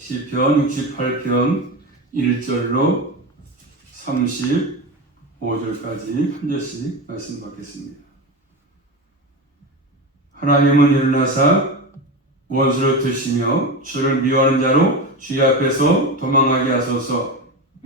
시편 68편 1절로 35절까지 한 절씩 말씀 받겠습니다. 하나님은 일어나사 원수를 드시며 주를 미워하는 자로 주의 앞에서 도망하게 하소서.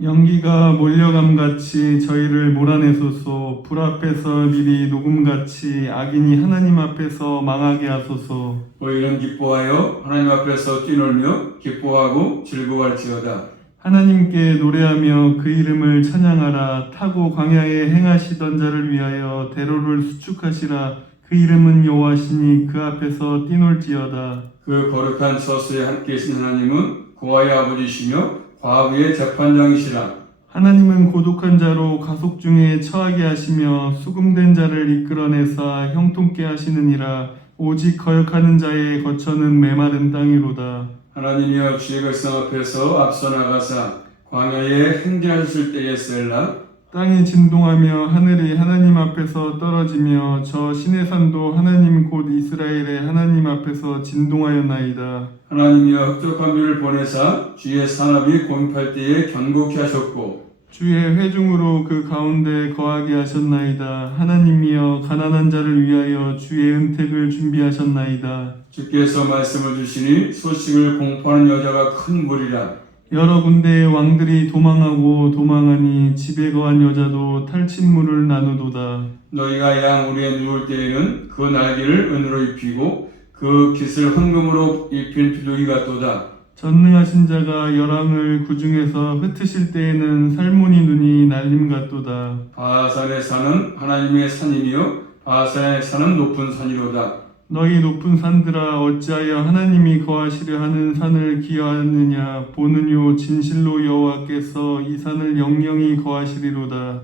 연기가 몰려감같이 저희를 몰아내소서. 불 앞에서 미리 녹음같이 악인이 하나님 앞에서 망하게 하소서. 너희는 기뻐하여 하나님 앞에서 뛰놀며 기뻐하고 즐거워할지어다. 하나님께 노래하며 그 이름을 찬양하라. 타고 광야에 행하시던 자를 위하여 대로를 수축하시라. 그 이름은 여호와시니 그 앞에서 뛰놀지어다. 그 거룩한 처소에 함께 계신 하나님은 고아의 아버지시며 과부의 재판장이시라. 하나님은 고독한 자로 가속 중에 처하게 하시며 수금된 자를 이끌어내사 형통케 하시느니라. 오직 거역하는 자의 거처는 메마른 땅이로다. 하나님이여 주의 백성 앞에서 앞서 나가사 광야에 행진하셨을 때에 셀라. 땅이 진동하며 하늘이 하나님 앞에서 떨어지며 저 시내산도 하나님 곧 이스라엘의 하나님 앞에서 진동하였나이다. 하나님이여 흑족한 비를 보내사 주의 산업이 공입할 때에 견고케 하셨고 주의 회중으로 그 가운데 거하게 하셨나이다. 하나님이여 가난한 자를 위하여 주의 은택을 준비하셨나이다. 주께서 말씀을 주시니 소식을 공포하는 여자가 큰 무리라. 여러 군데의 왕들이 도망하니 집에 거한 여자도 탈취물을 나누도다. 너희가 양 우리에 누울 때에는 그 날개를 은으로 입히고 그 깃을 황금으로 입힌 비둘기 같도다. 전능하신 자가 열왕을 구중에서 흩으실 때에는 살모니 눈이 날림 같도다. 바산의 산은 하나님의 산이며 바산의 산은 높은 산이로다. 너희 높은 산들아 어찌하여 하나님이 거하시려 하는 산을 기어하느냐. 보느뇨 진실로 여호와께서 이 산을 영영히 거하시리로다.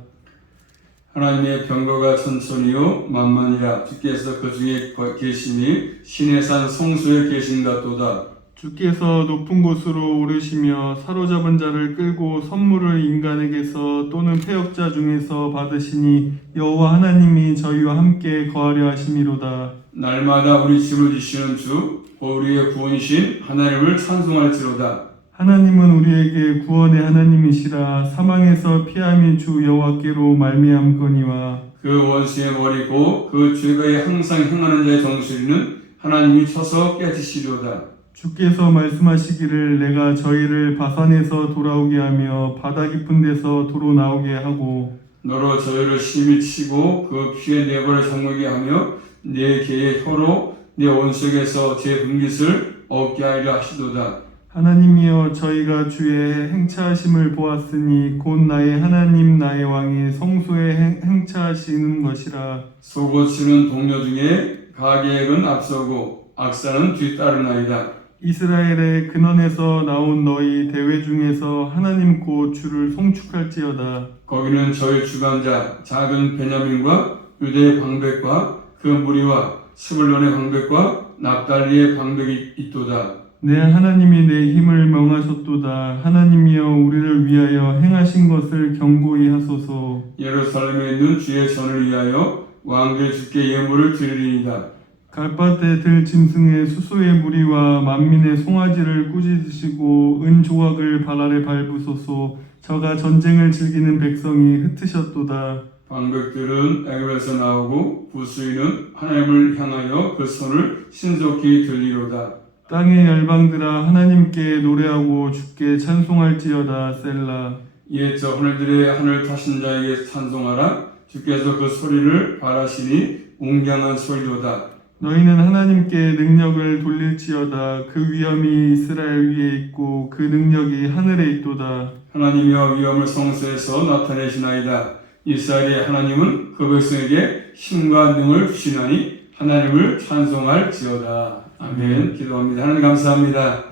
하나님의 병거가 천천히요 만만이라. 주께서 그 중에 계심이 신의 산 성소에 계신 같도다. 주께서 높은 곳으로 오르시며 사로잡은 자를 끌고 선물을 인간에게서 또는 패역자 중에서 받으시니 여호와 하나님이 저희와 함께 거하려 하심이로다. 날마다 우리 짐을 지시는 주 우리의 구원이신 하나님을 찬송할지로다. 하나님은 우리에게 구원의 하나님이시라. 사망에서 피함이 주 여호와께로 말미암거니와 그 원수의 머리고 그 죄가에 항상 행하는 자의 정수리는 하나님이 쳐서 깨지시리로다. 주께서 말씀하시기를 내가 저희를 바산에서 돌아오게 하며 바다 깊은 데서 도로 나오게 하고 너로 저희를 심히 치고 그 피에 내버려 잠그게 하며 내 개의 혀로 내 원수에게서 제 분깃을 얻게 하리라 하시도다. 하나님이여 저희가 주의 행차하심을 보았으니 곧 나의 하나님 나의 왕의 성소에 행차하시는 것이라. 소고치는 동료 중에 가계액은 앞서고 악사는 뒤따르나이다. 이스라엘의 근원에서 나온 너희 대회 중에서 하나님 곧 주를 송축할지어다. 거기는 저희 주관자 작은 베냐민과 유대의 방백과 그 무리와 스불론의 방백과 납달리의 방백이 있도다. 내 하나님이 내 힘을 명하셨도다. 하나님이여 우리를 위하여 행하신 것을 경고히 하소서. 예루살렘에 있는 주의 전을 위하여 왕들 주께 예물을 드리리이다. 갈밭에 들 짐승의 수소의 무리와 만민의 송아지를 꾸짖으시고 은 조각을 발 아래 밟으소서. 저가 전쟁을 즐기는 백성이 흩으셨도다. 방백들은 애굽에서 나오고 부수인은 하나님을 향하여 그 손을 신속히 들리로다. 땅의 열방들아 하나님께 노래하고 주께 찬송할지어다. 셀라. 이에 저 하늘들의 하늘 타신 자에게 찬송하라. 주께서 그 소리를 바라시니 웅장한 소리로다. 너희는 하나님께 능력을 돌릴지어다. 그 위엄이 이스라엘 위에 있고 그 능력이 하늘에 있도다. 하나님이여 위엄을 성소에서 나타내시나이다. 이스라엘의 하나님은 그 백성에게 힘과 능을 주시나니 하나님을 찬송할지어다. 아멘. 기도합니다. 하나님 감사합니다.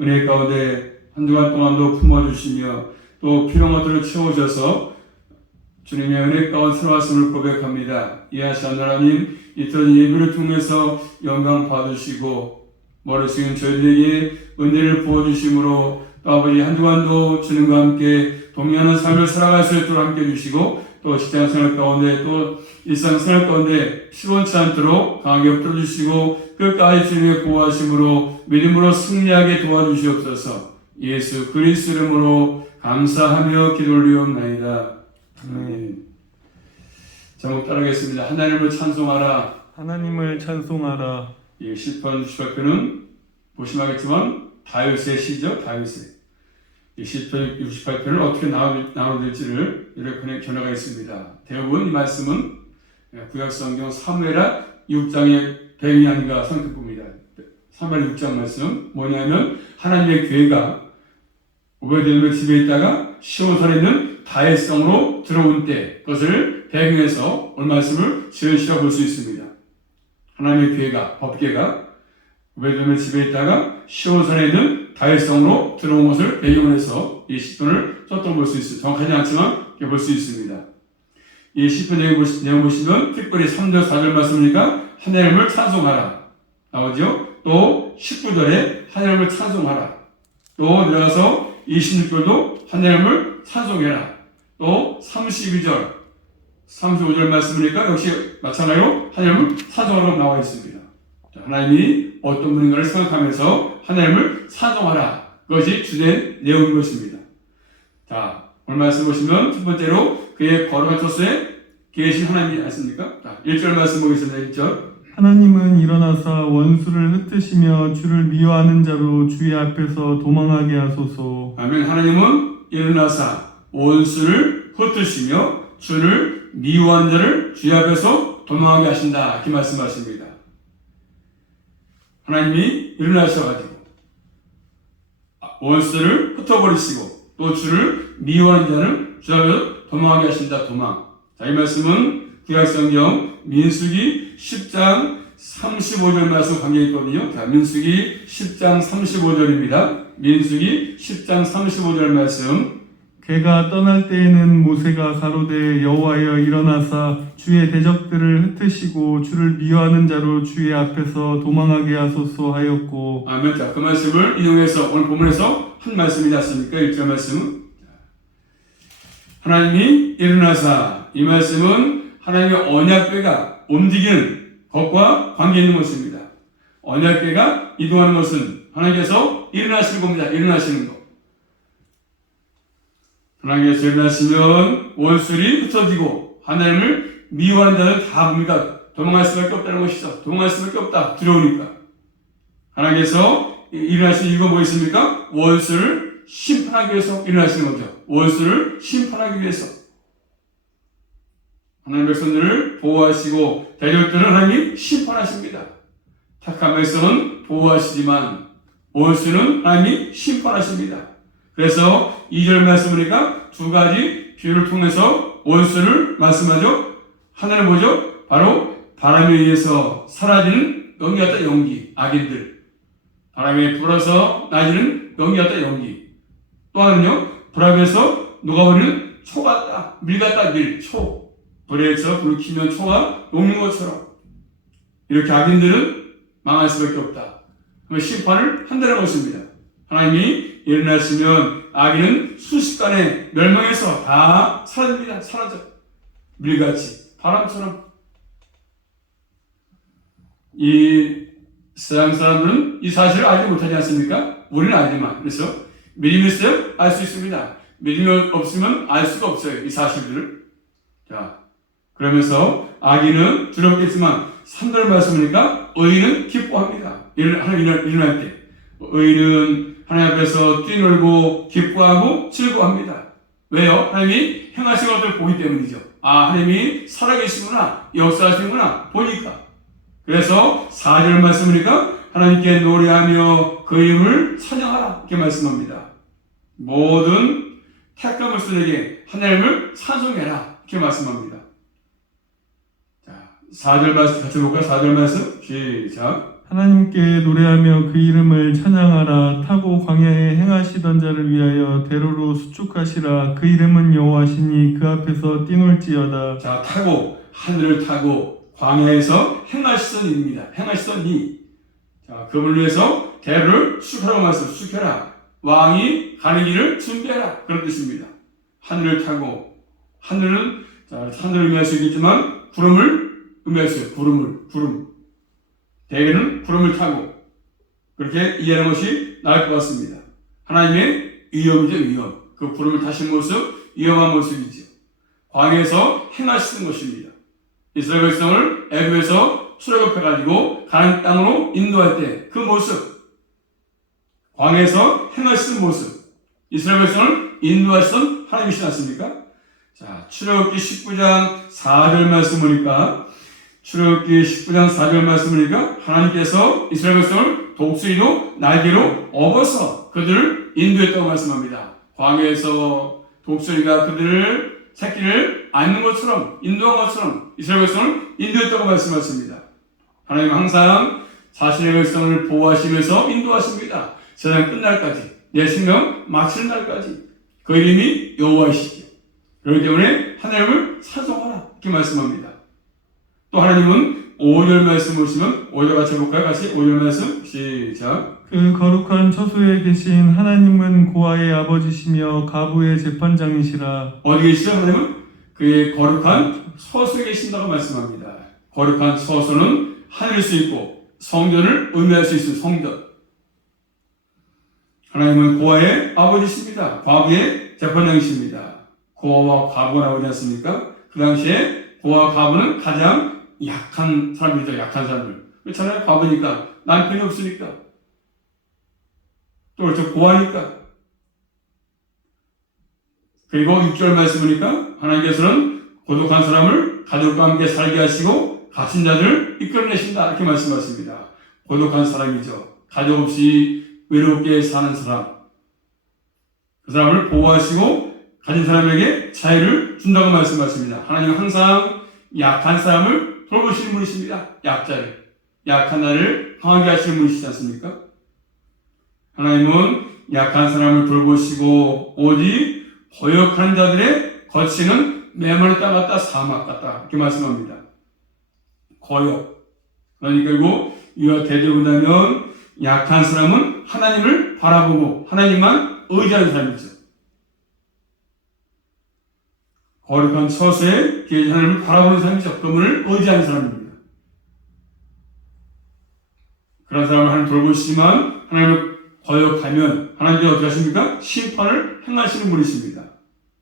은혜 가운데 한 주간 동안도 품어주시며 또 필요한 것들을 채워주셔서 주님의 은혜 가운데 새로웠음을 고백합니다. 이하신 하나님, 이틀 예배를 통해서 영광 받으시고 머리숙인 저희들에게 은혜를 부어주심으로 또 아버지 한 주간도 주님과 함께 동의하는 삶을 살아갈 수 있도록 함께 해주시고 또 직장생활 가운데 또 일상생활 가운데 피곤치 않도록 강하게 붙들어주시고 끝까지 주님의 보호하심으로 믿음으로 승리하게 도와주시옵소서. 예수 그리스도 이름으로 감사하며 기도 올리옵나이다. 아멘. 제목 따르겠습니다. 하나님을 찬송하라. 하나님을 찬송하라. 이 시편 68편은 보시면 다윗의 시죠. 다윗의. 이 시편 68편을 어떻게 나눠질지를 여러 편의 견해가 있습니다. 대부분 이 말씀은 구약성경 사무엘하 6장의 배경이 아닌가 생각해봅니다. 사무엘 6장 말씀 뭐냐면 하나님의 교회가 오베데돔의 집에 있다가 시온산에 있는 다윗성으로 들어온 때 그것을 배경해서 오늘 말씀을 지으시라 볼 수 있습니다. 하나님의 교회가 법궤가 오베데돔의 집에 있다가 시온산에 있는 다윗성으로 들어온 것을 배경으로 해서 이 시편을 썼던 볼 수 있습니다. 정확하지 않지만 볼 수 있습니다. 이 시편 내용 보시면 특별히 3절 4절 말씀이니까 하나님을 찬송하라 나오죠. 또 19절에 하나님을 찬송하라. 또 내려가서 26절도 하나님을 찬송해라. 또 32절 35절 말씀이니까 역시 마찬가지로 하나님을 찬송하라고 나와 있습니다. 하나님이 어떤 분인가를 생각하면서 하나님을 찬송하라. 그것이 주된 내용인 것입니다. 자, 오늘 말씀 보시면 첫 번째로 그의 거룩한 처소에 계신 하나님이 아십니까? 자, 1절 말씀 보겠습니다. 1절. 하나님은 일어나사 원수를 흩으시며 주를 미워하는 자로 주의 앞에서 도망하게 하소서. 아멘. 하나님은 일어나사 원수를 흩으시며 주를 미워하는 자를 주의 앞에서 도망하게 하신다. 이렇게 말씀하십니다. 하나님이 일어나셔가지고 원수를 흩어버리시고 또 주를 미워하는 자는 주 앞에서 도망하게 하신다. 도망. 자, 이 말씀은 구약성경 민수기 10장 35절 말씀 관계가 있거든요. 자, 민수기 10장 35절입니다. 민수기 10장 35절 말씀. 그가 떠날 때에는 모세가 가로되 여호와여 일어나사 주의 대적들을 흩으시고 주를 미워하는 자로 주의 앞에서 도망하게 하소서 하였고. 아멘. 자, 그 말씀을 인용해서 오늘 본문에서 한 말씀이지 않습니까? 1절 말씀은 하나님이 일어나사, 이 말씀은 하나님의 언약궤가 움직이는 것과 관계 있는 것입니다. 언약궤가 이동하는 것은 하나님께서 일어나시는 겁니다. 일어나시는 것. 하나님께서 일어나시면 원수들이 흩어지고 하나님을 미워하는 자는 다 뭡니까? 도망갈 수밖에 없다는 것이죠. 도망갈 수밖에 없다. 두려우니까. 하나님께서 일어나시는 이유가 뭐 있습니까? 원수를 심판하기 위해서 일어나시는 거죠. 원수를 심판하기 위해서. 하나님의 백성들을 보호하시고 대적들은 하나님이 심판하십니다. 착한 백성은 보호하시지만 원수는 하나님이 심판하십니다. 그래서 2절 말씀이니까 두 가지 비유를 통해서 원수를 말씀하죠. 하나는 뭐죠? 바로 바람에 의해서 사라지는 연기 같다 연기, 악인들. 바람에 불어서 나지는 연기 같다 연기. 또 하나는요, 불합에서 녹아버리는 초 같다, 밀 같다 밀, 초. 불에서 불을 켜면 초가 녹는 것처럼. 이렇게 악인들은 망할 수밖에 없다. 심판을 한다는 것입니다. 하나님이 일어나시면 악인은 순식간에 멸망해서 다 사라집니다. 사라져. 밀같이, 바람처럼. 이 세상 사람들은 이 사실을 알지 못하지 않습니까? 우리는 알지만. 그래서 믿음이 있어요? 알 수 있습니다. 믿음이 없으면 알 수가 없어요. 이 사실들을. 자, 그러면서 악인은 두렵겠지만 3절 말씀이니까 의인은 기뻐합니다. 하나님 일어날 때. 의인은 하나님 앞에서 뛰놀고 기뻐하고 즐거워합니다. 왜요? 하나님이 행하신 것을 보기 때문이죠. 아, 하나님이 살아계시구나, 역사하시는구나 보니까. 그래서 4절 말씀이니까 하나님께 노래하며 그 이름을 찬양하라 이렇게 말씀합니다. 모든 택한 것들에게 하나님을 찬송해라 이렇게 말씀합니다. 자, 4절 말씀 같이 볼까요? 4절 말씀 시작. 하나님께 노래하며 그 이름을 찬양하라. 타고 광야에 행하시던 자를 위하여 대로로 수축하시라. 그 이름은 여호와시니 그 앞에서 뛰놀지어다. 자, 타고 하늘을 타고 광야에서 행하시던 이입니다. 행하시던 이. 자, 그분을 위해서 대로를 수축하라고 말씀. 수축해라. 왕이 가는 길을 준비해라. 그런 뜻입니다. 하늘을 타고 하늘은 자, 하늘을 의미할 수 있겠지만 구름을 의미할 수 있어요. 구름. 대개는 구름을 타고 그렇게 이해하는 것이 나을 것 같습니다. 하나님의 위엄이죠, 위엄. 그 구름을 타신 모습, 위엄한 모습이죠. 광야에서 행하시는 것입니다. 이스라엘 백성을 애굽에서 출애굽해가지고 가나안 땅으로 인도할 때 그 모습, 광야에서 행하시는 모습, 이스라엘 백성을 인도하시던 하나님이시지 않습니까? 자, 출애굽기 19장 4절 말씀 보니까 출애굽기 19장 4절 말씀 보니까 하나님께서 이스라엘 백성을 독수리로 날개로 업어서 그들을 인도했다고 말씀합니다. 광야에서 독수리가 그들을 새끼를 안는 것처럼 인도한 것처럼 이스라엘 백성을 인도했다고 말씀하십니다. 하나님 항상 자신의 백성을 보호하시면서 인도하십니다. 세상 끝날까지, 내 생명 마치는 날까지. 그 이름이 여호와이시죠. 그렇기 때문에 하나님을 찬송하라 이렇게 말씀합니다. 또 하나님은 5절 말씀 보시면 5절 같이 해볼까요? 같이 5절 말씀 시작. 그 거룩한 처소에 계신 하나님은 고아의 아버지시며 가부의 재판장이시라. 어디 계시죠? 하나님은 그의 거룩한 처소에 계신다고 말씀합니다. 거룩한 처소는 하늘일 수 있고 성전을 의미할 수 있는 성전. 하나님은 고아의 아버지십니다. 과부의 재판장이십니다. 고아와 과부가 나오지 않습니까? 그 당시에 고아와 과부는 가장 약한 사람이죠. 약한 사람들. 그렇잖아요. 과부니까 남편이 없으니까 또 그렇죠. 고아니까. 그리고 6절 말씀 보니까 하나님께서는 고독한 사람을 가족과 함께 살게 하시고 갇힌 자들을 이끌어내신다 이렇게 말씀하십니다. 고독한 사람이죠. 가족 없이 외롭게 사는 사람, 그 사람을 보호하시고 가진 사람에게 자유를 준다고 말씀하십니다. 하나님은 항상 약한 사람을 돌보시는 분이십니다. 약자를, 약한 나를 강하게 하시는 분이시지 않습니까? 하나님은 약한 사람을 돌보시고 오직 거역한 자들의 거치는 메마른 땅 같다, 사막 같다 이렇게 말씀합니다. 거역. 그러니까 그리고 이와 대조를 본다면 약한 사람은 하나님을 바라보고 하나님만 의지하는 사람이죠. 거룩한 처소에 계신 하나님을 바라보는 사람이죠. 그분을 의지하는 사람입니다. 그런 사람을 하나님 돌보시지만 하나님을 거역하면 하나님께서 어떻게 하십니까? 심판을 행하시는 분이십니다.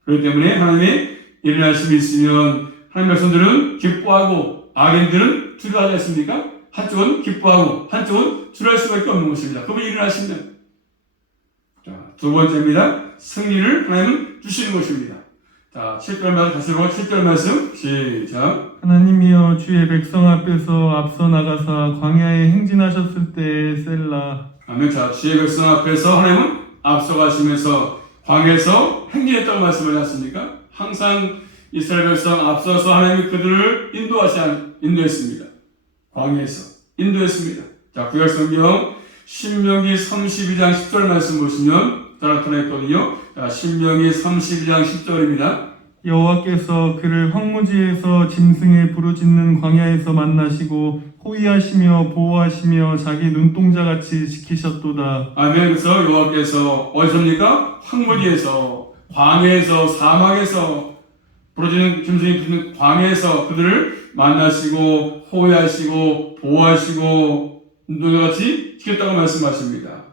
그렇기 때문에 하나님의 일어나심이 있으면 하나님 백성들은 기뻐하고 악인들은 두려워하지 않습니까? 한쪽은 기뻐하고 한쪽은 두려워할 수밖에 없는 것입니다. 그분이 일어나시면. 자, 두 번째입니다. 승리를 하나님은 주시는 것입니다. 자, 7절 말씀 다시 보고 7절 말씀 시작. 하나님이여 주의 백성 앞에서 앞서 나가사 광야에 행진하셨을 때 셀라. 아멘. 자, 주의 백성 앞에서 하나님은 앞서가시면서 광야에서 행진했다고 말씀을 하셨습니까? 항상 이스라엘 백성 앞서서 하나님이 그들을 인도했습니다. 광야에서 인도했습니다. 자, 구약 성경 신명기 32장 10절 말씀 보시면 다 나타나 있거든요. 자, 신명기 32장 10절입니다. 여호와께서 그를 황무지에서 짐승의 부르짖는 광야에서 만나시고 호위하시며 보호하시며 자기 눈동자같이 지키셨도다. 아멘. 그래서 여호와께서 어디서입니까? 황무지에서, 광야에서, 사막에서 부러지는 짐승이 부르는 광야에서 그들을 만나시고 호위하시고 보호하시고 눈동자같이 지켰다고 말씀하십니다.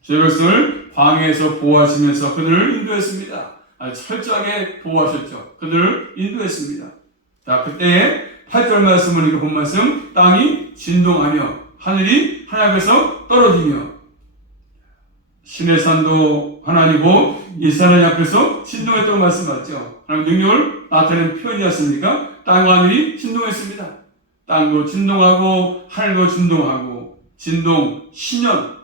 주의 백성을 광야에서 보호하시면서 그들을 인도했습니다. 철저하게 보호하셨죠. 그들을 인도했습니다. 자, 그때에 8절 말씀을 읽어 본 말씀, 땅이 진동하며 하늘이 하나님께서 떨어지며 신의 산도 하나님이고 이 하나님 앞에서 진동했다고 말씀하셨죠. 하나님 능력을 나타내는 표현이었습니까? 땅과 하늘이 진동했습니다. 땅도 진동하고 하늘도 진동하고 진동, 신현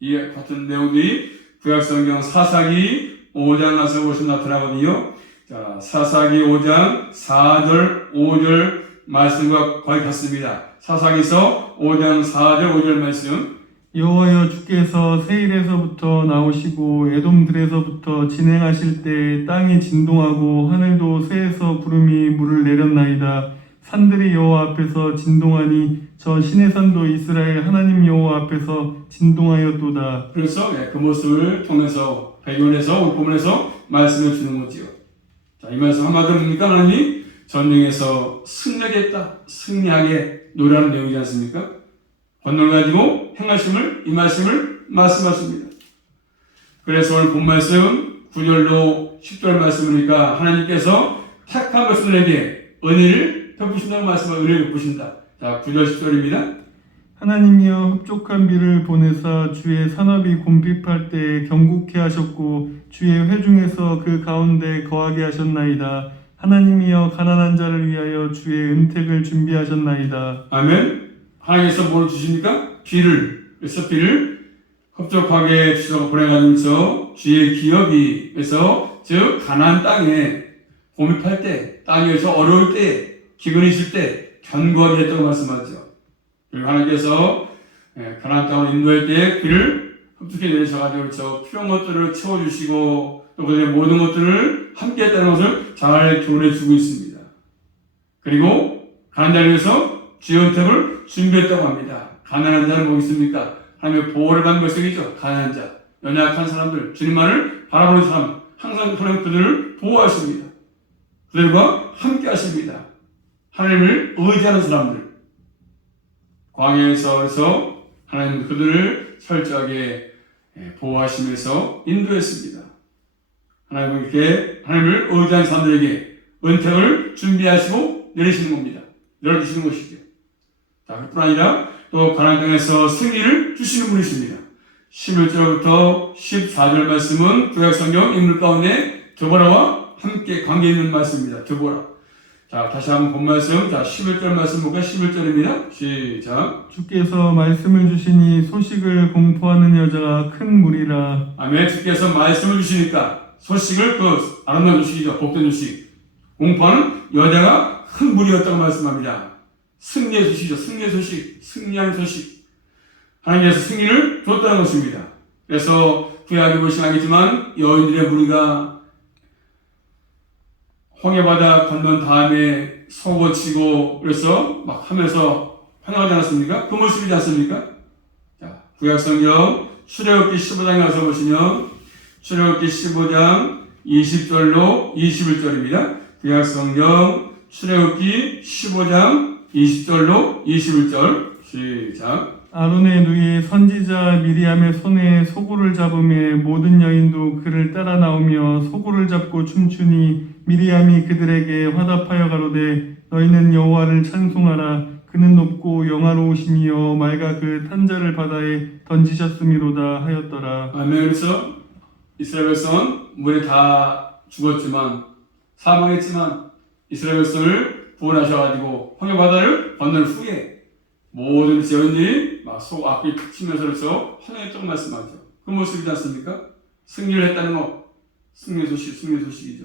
이 같은 내용들이 구약성경 사사기 5장 가서 보시면 나타나거든요. 자, 사사기 5장 4절 5절 말씀과 거의 같습니다. 사사기서 5장 4절 5절 말씀. 여호와여 주께서 세일에서부터 나오시고 에돔들에서부터 진행하실 때 땅이 진동하고 하늘도 새에서 구름이 물을 내렸나이다. 산들이 여호와 앞에서 진동하니 저 신의 산도 이스라엘 하나님 여호와 앞에서 진동하였도다. 그래서 그 모습을 통해서 배경에서 올 부분에서 말씀을 주는 거지요. 자, 이 말씀 한마디로 뭡니까? 하나님이 전쟁에서 승리하겠다, 승리하게 노래하는 내용이지 않습니까? 권능을 가지고 행하심을 임하심을 말씀하십니다. 그래서 오늘 본 말씀 9절로 10절 말씀이니까 하나님께서 택한 백성들에게 은혜를 베푸신다고 말씀하고 은혜를 베푸신다. 자, 9절 10절입니다. 하나님이여 흡족한 비를 보내사 주의 산업이 곰핍할 때에 경고케 하셨고 주의 회중에서 그 가운데 거하게 하셨나이다. 하나님이여 가난한 자를 위하여 주의 은택을 준비하셨나이다. 아멘. 하나님께서 뭘 주십니까? 비를. 그래서 비를 흡족하게 주셔서 보내가면서 주의 기업이, 그래서 즉 가나안 땅에 곰핍할 때, 땅에서 어려울 때, 기근이 있을 때 견고하게 했다고 말씀하죠. 그리고 하나님께서 가나안 땅으로 인도할 때 그를 흡족히 내리셔가지고 그렇죠. 필요한 것들을 채워주시고 또 그들의 모든 것들을 함께 했다는 것을 잘 교훈해주고 있습니다. 그리고 가난한 자를 위해서 주의 은택을 준비했다고 합니다. 가난한 자는 뭐 있습니까? 하나님의 보호를 받는 백성이죠. 가난한 자, 연약한 사람들, 주님만을 바라보는 사람, 항상 하나님 그들을 보호하십니다. 그들과 함께 하십니다. 하나님을 의지하는 사람들, 광야에서 그래서 하나님 그들을 철저하게 보호하시면서 인도했습니다. 하나님은 이렇게 하나님을 의지하는 사람들에게 은택을 준비하시고 내리시는 겁니다. 내려주시는 것이죠. 자, 그뿐 아니라 또 가나안 땅에서 승리를 주시는 분이십니다. 11절부터 14절 말씀은 구약성경 인물 가운데 드보라와 함께 관계 있는 말씀입니다. 드보라. 자, 다시 한번 본 말씀. 자, 11절 말씀 볼까요? 11절입니다. 시작. 주께서 말씀을 주시니 소식을 공포하는 여자가 큰 무리라. 아멘. 주께서 말씀을 주시니까 소식을 그 아름다운 소식이죠. 복된 소식. 공포하는 여자가 큰 무리였다고 말씀합니다. 승리의 소식이죠. 승리의 소식. 승리하는 소식. 하나님께서 승리를 줬다는 것입니다. 그래서 구약에 보시면 알겠지만 여인들의 무리가 홍해바다 건넌 다음에 속어치고 그래서 막 하면서 환영하지 않았습니까? 그 모습이지 않습니까? 자, 구약성경 출애굽기 15장에 가서 보시면 출애굽기 15장 20절로 21절입니다. 구약성경 출애굽기 15장 20절로 21절 시작. 아론의 누이 선지자 미리암의 손에 소고를 잡음에 모든 여인도 그를 따라 나오며 소고를 잡고 춤추니 미리암이 그들에게 화답하여 가로되 너희는 여호와를 찬송하라. 그는 높고 영화로우시며 맑아 그 탄자를 바다에 던지셨음이로다 하였더라. 아멘. 그래서 이스라엘 백성은 물에 다 죽었지만 사망했지만 이스라엘 백성을 구원하셔가지고 홍해 바다를 건넌 후에 모든 여인들이 막 속 앞이 탁 치면서 그래서 환영했다고 말씀하죠. 그 모습이지 않습니까? 승리를 했다는 것, 승리의 소식이죠.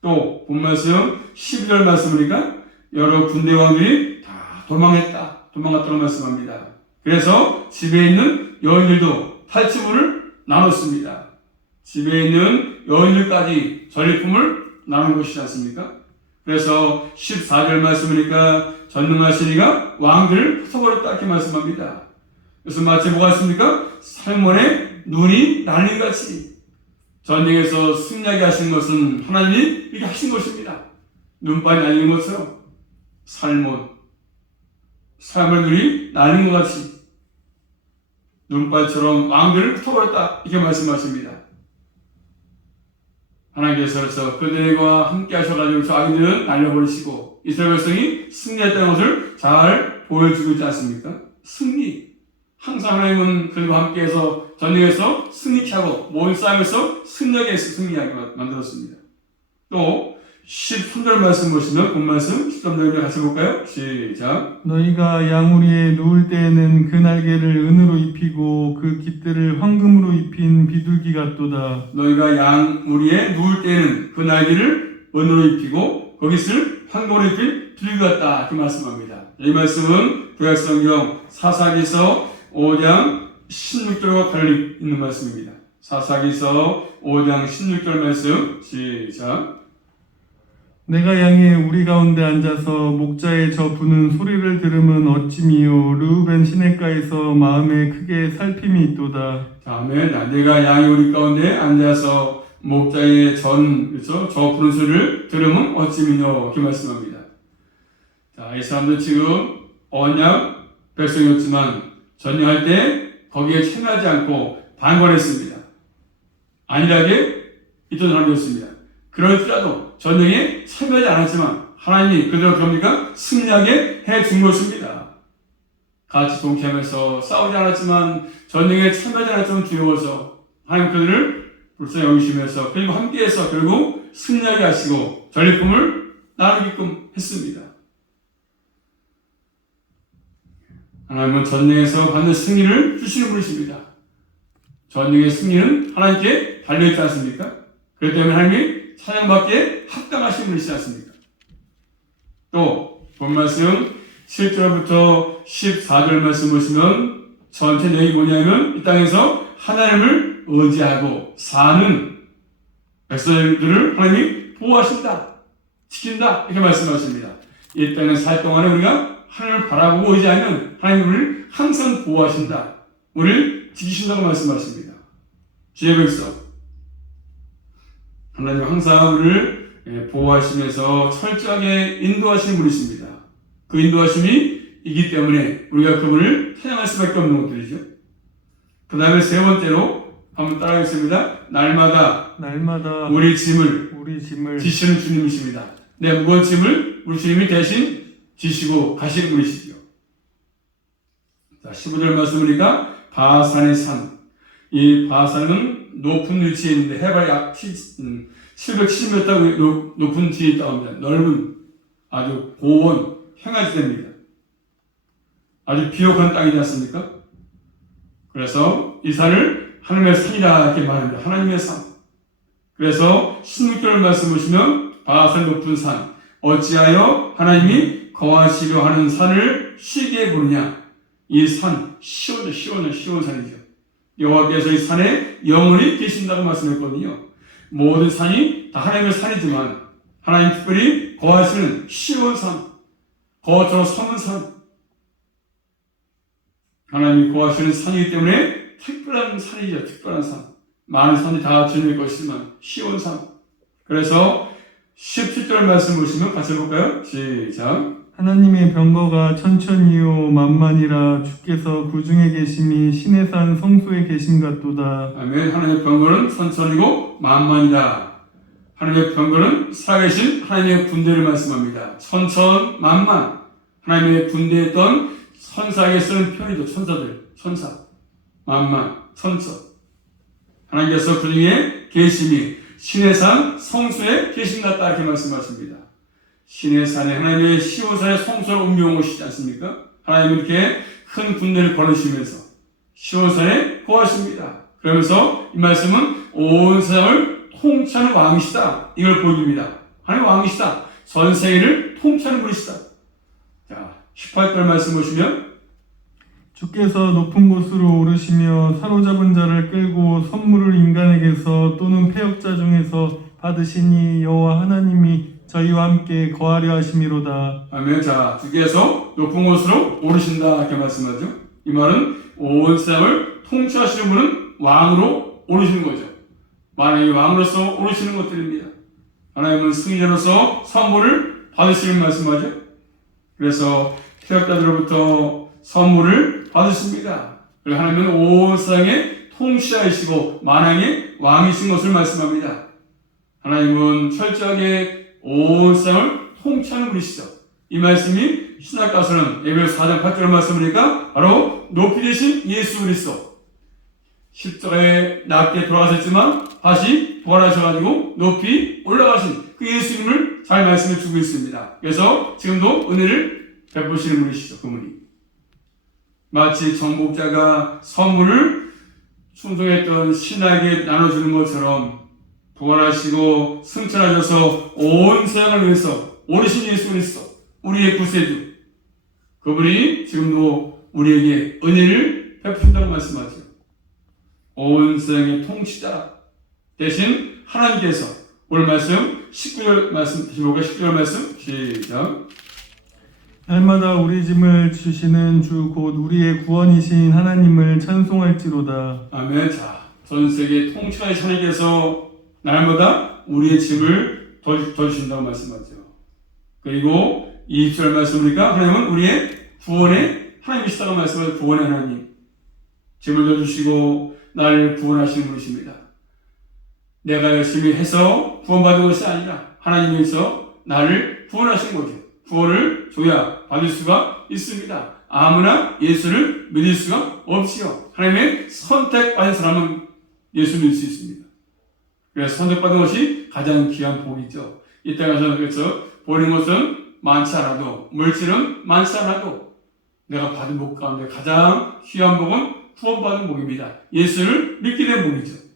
또 본 말씀 12절 말씀이니까 여러 군대 왕들이 다 도망갔다고 말씀합니다. 그래서 집에 있는 여인들도 탈취물을 나눴습니다. 집에 있는 여인들까지 전리품을 나눈 것이지 않습니까? 그래서 14절 말씀이니까 전능하신 이가 왕들을 흩어버렸다 이렇게 말씀합니다. 그래서 마치 뭐가 있습니까? 살몬의 눈이 날린같이 전쟁에서 승리하게 하시는 것은 하나님이 이렇게 하신 것입니다. 눈발이 날리는 것처럼 살몬의 눈이 날린 것 같이 눈발처럼 왕들을 흩어버렸다 이렇게 말씀하십니다. 하나님께서 그래서 그들과 함께 하셔가지고 저 악인들은 날려버리시고 이스라엘 백성이 승리했다는 것을 잘 보여주고 있지 않습니까? 승리. 항상 하나님은 그들과 함께해서 전쟁에서 승리케 하고 모든 싸움에서 승리하게 만들었습니다. 또 13절 말씀 보시면 본 말씀 13절 같이 볼까요? 시작. 너희가 양우리에 누울 때에는 그 날개를 은으로 입히고 그 깃들을 황금으로 입힌 비둘기 같도다. 너희가 양우리에 누울 때에는 그 날개를 은으로 입히고 거기를 황금으로 입힌 비둘기 같다 이렇게 말씀합니다. 이 말씀은 구약성경 사사기서 5장 16절과 관련이 있는 말씀입니다. 사사기서 5장 16절 말씀 시작. 내가 양의 우리 가운데 앉아서 목자의 저 부는 소리를 들으면 어찌미요 르우벤 시냇가에서 마음에 크게 살핌이 있도다. 아멘. 내가 양의 우리 가운데 앉아서 목자의 그래서 저 부는 소리를 들으면 어찌미요 이렇게 말씀합니다. 자, 이 사람들 지금 언약 백성이었지만 전쟁할 때 거기에 참여하지 않고 반발했습니다. 안일하게 있던 사람이었습니다. 그럴지라도 전쟁에 참여하지 않았지만 하나님이 그대로 그럽니까? 승리하게 해준 것입니다. 같이 동참해서 싸우지 않았지만 전쟁에 참여하지 않았지만 두려워서 하나님 그들을 불쌍히 여기시면서 그리고 함께해서 결국 승리하게 하시고 전리품을 나누게끔 했습니다. 하나님은 전쟁에서 받는 승리를 주시는 분이십니다. 전쟁의 승리는 하나님께 달려있지 않습니까? 그렇기 때문에 하나님이 찬양받기에 합당하신 분이시지 않습니까? 또 본 말씀 7절부터 14절 말씀 보시면 전체 내용이 뭐냐면 이 땅에서 하나님을 의지하고 사는 백성들을 하나님이 보호하신다, 지킨다 이렇게 말씀하십니다. 이 땅에 살 동안에 우리가 하나님을 바라보고 의지하면 하나님이 우리를 항상 보호하신다, 우리를 지키신다고 말씀하십니다. 주의 백성, 하나님 항상 우리를 보호하시면서 철저하게 인도하시는 분이십니다. 그 인도하심이 있기 때문에 우리가 그분을 찬양할 수밖에 없는 것들이죠. 그 다음에 세 번째로 한번 따라하겠습니다. 날마다 우리 짐을 지시는 주님이십니다. 내 무거운 짐을 우리 주님이 대신 지시고 가시는 분이시죠. 자, 15절 말씀 보니까 바산의 산. 이 바산은 높은 위치에 있는데 해발이 약 770m 높은 지에 있다고 합니다. 넓은 아주 고원 평야지대입니다. 아주 비옥한 땅이지 않습니까? 그래서 이 산을 하나님의 산이라 이렇게 말합니다. 하나님의 산. 그래서 16절 말씀 보시면 바산 높은 산, 어찌하여 하나님이 거하시려 하는 산을 쉬게 부르냐. 이 산, 시온 산이죠. 여호와께서 이 산에 영원히 계신다고 말씀했거든요. 모든 산이 다 하나님의 산이지만 하나님 특별히 거하시는 시온 산, 거처로 삼은 산, 하나님이 거하시는 산이기 때문에 특별한 산이죠. 특별한 산. 많은 산이 다 주님의 것이지만 시온 산. 그래서 17절 말씀 보시면 같이 해볼까요? 시작. 하나님의 병거가 천천히요 만만이라 주께서 그 중에 계심이 신의 산 성소에 계신 같도다. 아멘. 하나님의 병거는 천천히고 만만이다. 하나님의 병거는 살아계신 하나님의 군대를 말씀합니다. 천천만만. 하나님의 군대에 있던 천사에게 쓰는 표현이죠. 천사들. 천사. 만만. 천천. 하나님께서 그 중에 계심이 신의 산 성소에 계신 같다 이렇게 말씀하십니다. 신의 산에 하나님의 시온산의 성소를 옮겨온 것이지 않습니까? 하나님은 이렇게 큰 군대를 거느시면서 시온산에 거하십니다. 그러면서 이 말씀은 온 세상을 통치하는 왕이시다. 이걸 보여줍니다. 하나님 왕이시다. 전 세계를 통치하는 분이시다. 자, 18절 말씀 보시면 주께서 높은 곳으로 오르시며 사로잡은 자를 끌고 선물을 인간에게서 또는 패역자 중에서 받으시니 여호와 하나님이 저희와 함께 거하려 하심이로다. 아멘. 자, 주께서 높은 곳으로 오르신다 이렇게 말씀하죠. 이 말은 온 세상을 통치하시는 분은 왕으로 오르시는 거죠. 만약에 왕으로서 오르시는 것들입니다. 하나님은 승리자로서 선물을 받으시는 말씀하죠. 그래서 태역자들로부터 선물을 받으십니다. 그리고 하나님은 온 세상에 통치하시고 만왕의 왕이신 것을 말씀합니다. 하나님은 철저하게 온 세상을 통치하는 분이시죠. 이 말씀이 신약가서는 에베소 4장 8절 말씀이니까 바로 높이 되신 예수 그리스도 십자가에 낮게 돌아가셨지만 다시 부활하셔가지고 높이 올라가신 그 예수님을 잘 말씀해 주고 있습니다. 그래서 지금도 은혜를 베푸시는 분이시죠. 그분이 마치 정복자가 선물을 충성했던 신하에게 나눠주는 것처럼 부활하시고 승천하셔서 온 세상을 위해서 오르신 예수 그리스도 우리의 구세주 그분이 지금도 우리에게 은혜를 베푸신다고 말씀하죠. 온 세상의 통치자 대신 하나님께서 오늘 말씀 19절 말씀 다시 볼까요? 19절 말씀 시작. 날마다 우리 짐을 주시는 주 곧 우리의 구원이신 하나님을 찬송할지로다. 아멘. 자, 전 세계 통치하신 하나님께서 날마다 우리의 짐을 더 주신다고 말씀하죠. 그리고 20절 말씀이니까 하나님은 우리의 구원의 하나님이시다고 말씀하신 구원의 하나님, 짐을 져주시고 나를 구원하시는 분이십니다. 내가 열심히 해서 구원받은 것이 아니라 하나님께서 나를 구원하신 거죠. 구원을 줘야 받을 수가 있습니다. 아무나 예수를 믿을 수가 없지요. 하나님의 선택받은 사람은 예수 믿을 수 있습니다. 그래서 선택받은 것이 가장 귀한 복이죠. 이 땅에서 그래서 보는 것은 많지 않아도, 물질은 많지 않아도 내가 받은 복 가운데 가장 귀한 복은 구원받은 복입니다. 예수를 믿게 된 복이죠.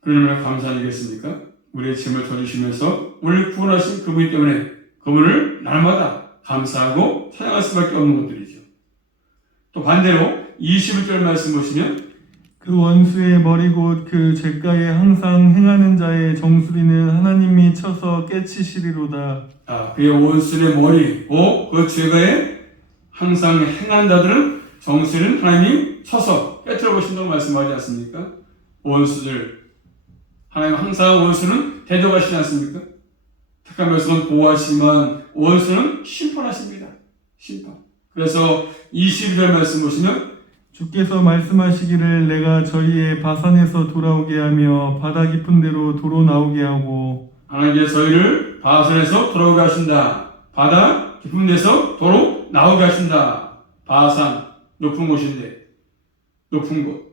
그러면 감사하겠습니까? 우리의 짐을 져주시면서 우리를 구원하신 그분 때문에 그분을 날마다 감사하고 찬양할 수밖에 없는 것들이죠. 또 반대로 21절 말씀 보시면 그 원수의 머리 곧 그 죄가에 항상 행하는 자의 정수리는 하나님이 쳐서 깨치시리로다. 그의 원수의 머리, 그 죄가에 항상 행하는 자들은 정수리는 하나님이 쳐서 깨뜨려 보신다고 말씀하지 않습니까? 원수들, 하나님 항상 원수는 대적하시지 않습니까? 택한 백성은 보호하시지만 원수는 심판하십니다. 심판. 그래서 22절 말씀 보시면 주께서 말씀하시기를 내가 저희의 바산에서 돌아오게 하며 바다 깊은 데로 도로 나오게 하고 하나님께서 저희를 바산에서 돌아오게 하신다. 바다 깊은 데서 도로 나오게 하신다. 바산, 높은 곳인데 높은 곳.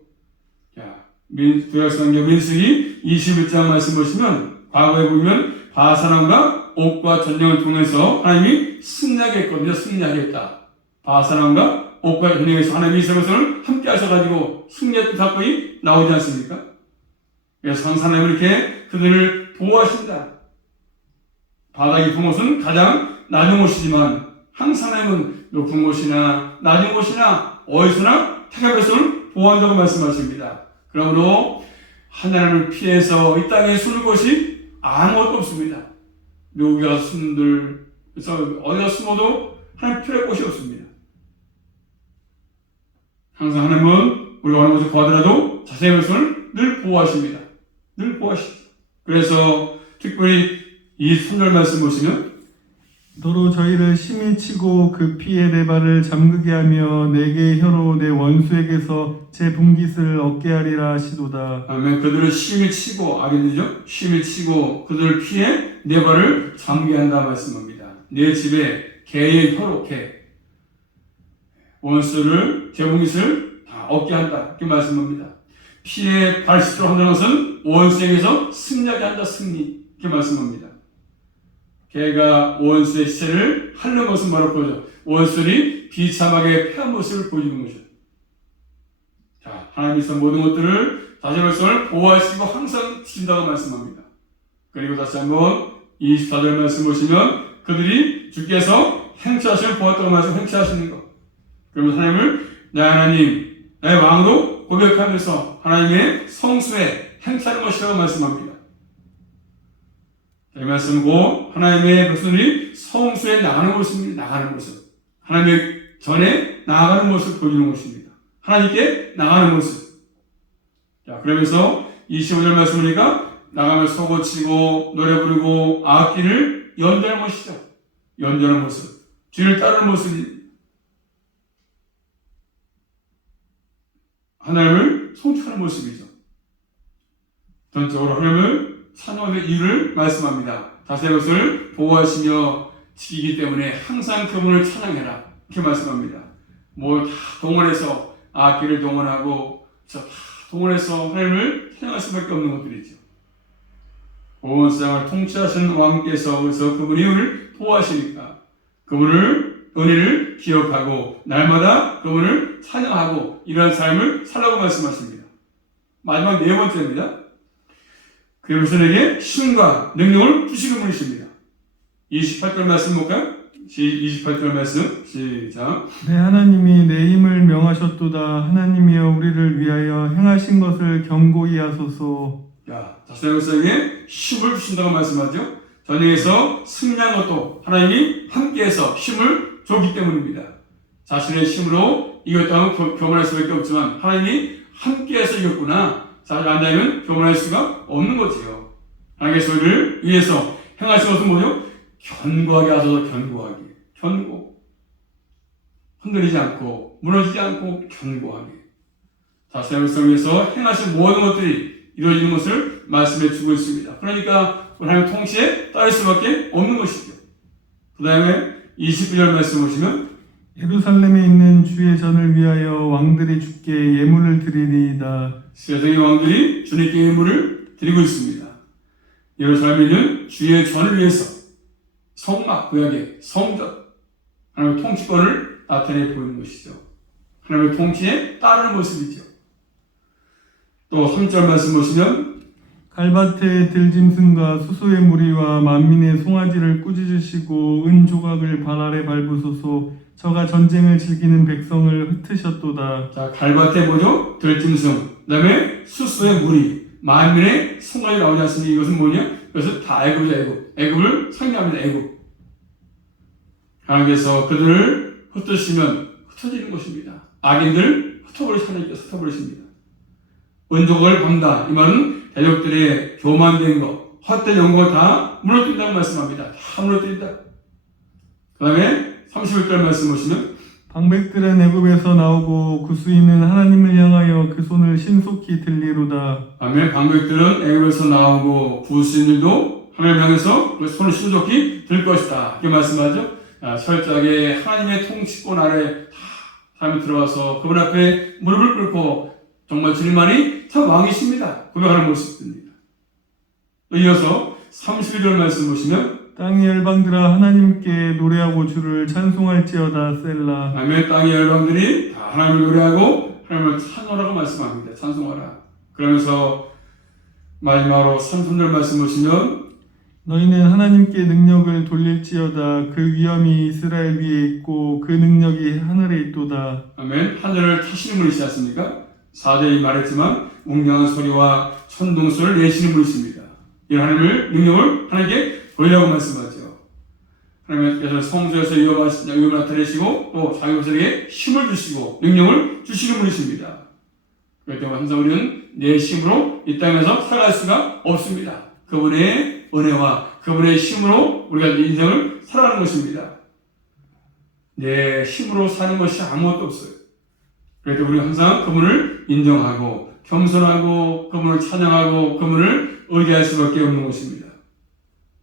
구약성경 민수기 21장 말씀 보시면 과거에 보면 바산왕과 옥과 전쟁을 통해서 하나님이 승리하겠거든요. 승리하겠다. 바산왕과 옥과 전쟁에서 하나님이 이스라엘 백성을 함께 하셔가지고 승리했던 사건이 나오지 않습니까? 그래서 항상 하나님은 이렇게 그들을 보호하신다. 바다 깊은 곳은 가장 낮은 곳이지만 항상 하나님은 높은 곳이나 낮은 곳이나 어디서나 택한 백성을 보호한다고 말씀하십니다. 그러므로 하나님을 피해서 이 땅에 숨을 곳이 아무것도 없습니다. 미국에 가서 숨들, 그래서 어디가 숨어도 하나님 필요할 곳이 없습니다. 항상 하나님은 우리가 어느 곳에 가더라도 자신의 백성을 늘 보호하십니다. 늘 보호하시죠. 그래서 특별히 이 3절 말씀 보시면 너로 저희를 심히 치고 그 피에 내 발을 잠그게 하며 내게 혀로 내 원수에게서 제 분깃을 얻게 하리라 하시도다. 아멘. 그들을 심히 치고, 악인들이죠? 심히 치고 그들 피에 내 발을 잠그게 한다 말씀합니다. 내 집에 개의 혀로 개. 원수를, 제 분깃을 다 얻게 한다. 이렇게 말씀합니다. 피에 발을 씻도록 한다는 것은 원수에게서 승리하게 한다. 승리. 이렇게 말씀합니다. 개가 원수의 시체를 핥는 것은 바로 그거죠. 원수들이 비참하게 패한 모습을 보여주는 거죠. 자, 하나님께서 모든 것들을 자신의 백성을 보호하시고 항상 지킨다고 말씀합니다. 그리고 다시 한번 24절 말씀 보시면 그들이 주께서 행차하시면 보았다고 말씀 행차하시는 것. 그러면 하나님을 나의 하나님, 나의 왕으로 고백하면서 하나님의 성수에 행차하는 것이라고 말씀합니다. 이 말씀은 곧 하나님의 백성들이 성수에 나가는 모습입니다. 나가는 모습. 하나님의 전에 나아가는 모습을 보여주는 것입니다. 하나님께 나가는 모습. 자, 그러면서 25절 말씀이니까 나가면 소고치고 노래 부르고 악기를 연주하는 것이죠. 연주하는 모습. 주를 따르는 모습이 하나님을 송축하는 모습이죠. 전적으로 하나님을 찬양의 이유를 말씀합니다. 자신의 것을 보호하시며 지키기 때문에 항상 그분을 찬양해라. 이렇게 말씀합니다. 다 동원해서 악기를 동원하고 다 동원해서 하나님을 찬양할 수밖에 없는 것들이죠. 온 세상을 통치하시는 왕께서 그래서 그분이 우리를 보호하시니까 그분을 은혜를 기억하고 날마다 그분을 찬양하고 이러한 삶을 살라고 말씀하십니다. 마지막 네 번째입니다. 그리스도에게 힘과 능력을 주시는 분이십니다. 28절 말씀 볼까요? 28절 말씀 시작. 내 하나님이 내 힘을 명하셨도다. 하나님이여 우리를 위하여 행하신 것을 경고히 하소서. 자신의 백성에게 힘을 주신다고 말씀하죠. 전쟁에서 승리한 것도 하나님이 함께해서 힘을 줬기 때문입니다. 자신의 힘으로 이겼다면 교만할 수밖에 없지만 하나님이 함께해서 이겼구나. 자, 안다면 교만할 수가 없는 거지요. 하나님의 소리를 위해서 행하신 것은 뭐죠? 견고하게 하소서. 견고하게. 견고, 흔들리지 않고 무너지지 않고 견고하게 자신의 성에서 행하신 모든 것들이 이루어지는 것을 말씀해 주고 있습니다. 그러니까 하나님의 통치에 따를 수밖에 없는 것이죠. 그 다음에 29절 말씀 보시면 예루살렘에 있는 주의 전을 위하여 왕들이 주께 예물을 드리리이다. 세상의 왕들이 주님께 예물을 드리고 있습니다. 예루살렘에 있는 주의 전을 위해서 성막, 구약의 성전, 하나님의 통치권을 나타내 보이는 것이죠. 하나님의 통치에 따르는 모습이죠. 또 3절 말씀 보시면 갈밭에 들짐승과 수소의 무리와 만민의 송아지를 꾸짖으시고 은 조각을 발 아래 밟으소서. 저가 전쟁을 즐기는 백성을 흩으셨도다. 자, 갈밭에 뭐죠? 들짐승, 그 다음에 수소의 무리, 만민의 송아지 나오지 않습니까? 이것은 뭐냐? 이것은 다 애굽이죠. 애굽을 상징합니다. 애굽. 하나님께서 그들을 흩으시면 흩어지는 것입니다. 악인들 흩어버리십니다. 은족을 범다. 이 말은 대적들의 교만된 것, 헛된 영광을 다 무너뜨린다고 말씀합니다. 다 무너뜨린다. 그 다음에 31절 말씀 보시면 방백들은 애굽에서 나오고 구수인은 하나님을 향하여 그 손을 신속히 들리로다. 아멘. 방백들은 애굽에서 나오고 구수인들도 하나님 향해서 그 손을 신속히 들 것이다. 이렇게 말씀하죠. 철저하게 하나님의 통치권 아래 다 삶에 들어와서 그분 앞에 무릎을 꿇고 정말 주님만이 참 왕이십니다. 고백하는 모습입니다. 또 이어서 32절 말씀 보시면 땅의 열방들아 하나님께 노래하고 주를 찬송할지어다. 셀라. 아멘. 땅의 열방들이 다 하나님을 노래하고 하나님을 찬송하라고 말씀합니다. 찬송하라. 그러면서 마지막으로 33절 말씀 보시면 너희는 하나님께 능력을 돌릴지어다. 그 위엄이 이스라엘 위에 있고 그 능력이 하늘에 있도다. 아멘. 하늘을 타시는 분이시지 않습니까? 4절이 말했지만 웅장한 소리와 천둥 소리를 내시는 분이십니다. 이 하나님을 능력을 하나님께 돌리라고 말씀하죠. 하나님께서 성소에서 위엄을 나타내시고 또 자기 백성에게 힘을 주시고 능력을 주시는 분이십니다. 그렇기 때문에 항상 우리는 내 힘으로 이 땅에서 살아갈 수가 없습니다. 그분의 은혜와 그분의 힘으로 우리가 인생을 살아가는 것입니다. 내 힘으로 사는 것이 아무것도 없어요. 그래서 우리가 항상 그분을 인정하고 겸손하고 그분을 찬양하고 그분을 의지할 수밖에 없는 것입니다.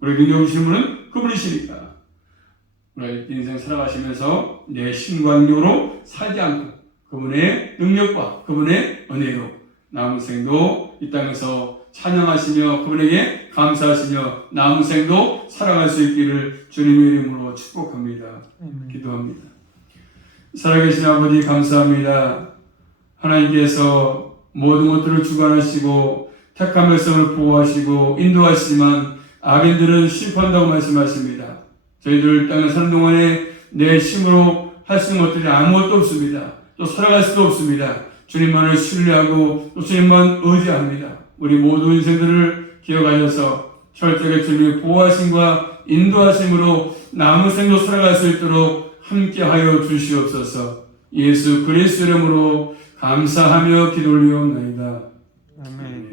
우리 능력 주신 분은 그분이시니까 우리 인생 살아가시면서 내 힘과 능력으로 살지 않고 그분의 능력과 그분의 은혜로 남은 생도 이 땅에서 찬양하시며 그분에게 감사하시며 남은 생도 살아갈 수 있기를 주님의 이름으로 축복합니다. 기도합니다. 살아계신 아버지 감사합니다. 하나님께서 모든 것들을 주관하시고 택한 백성을 보호하시고 인도하시지만 악인들은 심판한다고 말씀하십니다. 저희들 땅에 사는 동안에 내 힘으로 할 수 있는 것들이 아무것도 없습니다. 또 살아갈 수도 없습니다. 주님만을 신뢰하고 또 주님만 의지합니다. 우리 모든 인생들을 기억하셔서 철저하게 주님의 보호하심과 인도하심으로 남은 생도 살아갈 수 있도록 함께하여 주시옵소서. 예수 그리스도 이름으로 감사하며 기도 올리옵나이다. 아멘.